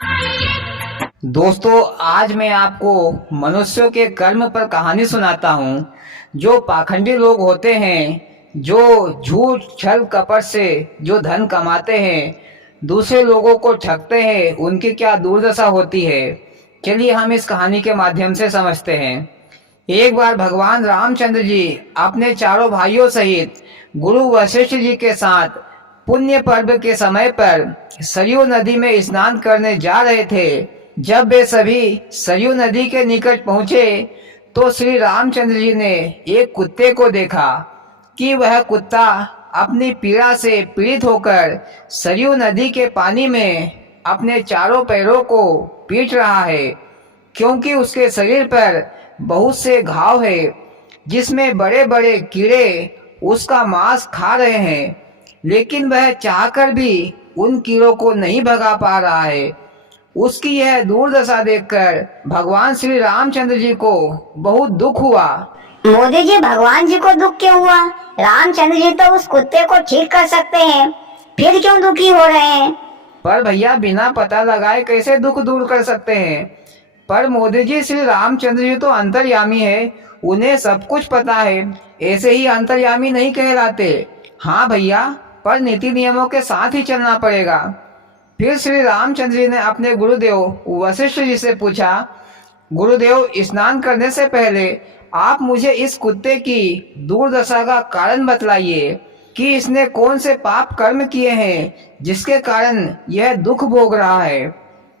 दोस्तों, आज मैं आपको मनुष्यों के कर्म पर कहानी सुनाता हूँ। जो पाखंडी लोग होते हैं, जो झूठ छल कपट से जो धन कमाते हैं, दूसरे लोगों को ठगते हैं, उनकी क्या दुर्दशा होती है। चलिए हम इस कहानी के माध्यम से समझते हैं। एक बार भगवान रामचंद्र जी अपने चारों भाइयों सहित गुरु वशिष्ठ जी के साथ पुण्य पर्व के समय पर सरयू नदी में स्नान करने जा रहे थे। जब वे सभी सरयू नदी के निकट पहुंचे तो श्री रामचंद्र जी ने एक कुत्ते को देखा कि वह कुत्ता अपनी पीड़ा से पीड़ित होकर सरयू नदी के पानी में अपने चारों पैरों को पीट रहा है, क्योंकि उसके शरीर पर बहुत से घाव है जिसमें बड़े बड़े कीड़े उसका मांस खा रहे हैं, लेकिन वह चाहकर भी उन कीड़ों को नहीं भगा पा रहा है। उसकी यह दुर्दशा देखकर भगवान श्री रामचंद्र जी को बहुत दुख हुआ। मोदी जी, भगवान जी को दुख क्यों हुआ? रामचंद्र जी तो उस कुत्ते को ठीक कर सकते हैं, फिर क्यों दुखी हो रहे हैं? पर भैया, बिना पता लगाए कैसे दुख दूर कर सकते हैं? पर मोदी जी, श्री रामचंद्र जी तो अंतर्यामी है, उन्हें सब कुछ पता है, ऐसे ही अंतर्यामी नहीं कहलाते। हाँ भैया, पर नीति नियमों के साथ ही चलना पड़ेगा। फिर श्री रामचंद्र जी ने अपने गुरुदेव वशिष्ठ जी से पूछा, गुरुदेव, स्नान करने से पहले आप मुझे इस कुत्ते की दुर्दशा का कारण बतलाइए कि इसने कौन से पाप कर्म किए हैं जिसके कारण यह दुख भोग रहा है।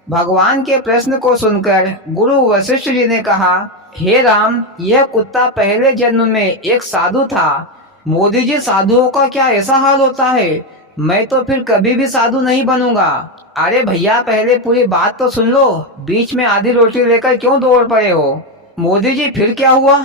भगवान के प्रश्न को सुनकर गुरु वशिष्ठ जी ने कहा, हे राम, यह कुत्ता पहले जन्म में एक साधु था। मोदी जी, साधुओं का क्या ऐसा हाल होता है? मैं तो फिर कभी भी साधु नहीं बनूंगा। अरे भैया, पहले पूरी बात तो सुन लो, बीच में आधी रोटी लेकर क्यों दौड़ पड़े हो? मोदी जी, फिर क्या हुआ?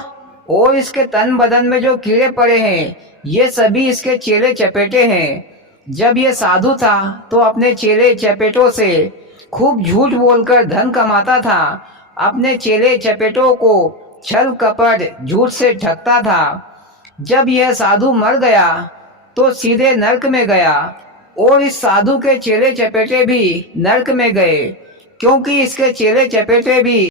और इसके तन बदन में जो कीड़े पड़े हैं, ये सभी इसके चेले चपेटे हैं। जब ये साधु था तो अपने चेले चपेटों से खूब झूठ बोलकर धन कमाता था, अपने चेले चपेटों को छल कपट झूठ से ठगता था। जब यह साधु मर गया तो सीधे नरक में गया, और इस साधु के चेले चपेटे भी नरक में गए, क्योंकि इसके चेले चपेटे भी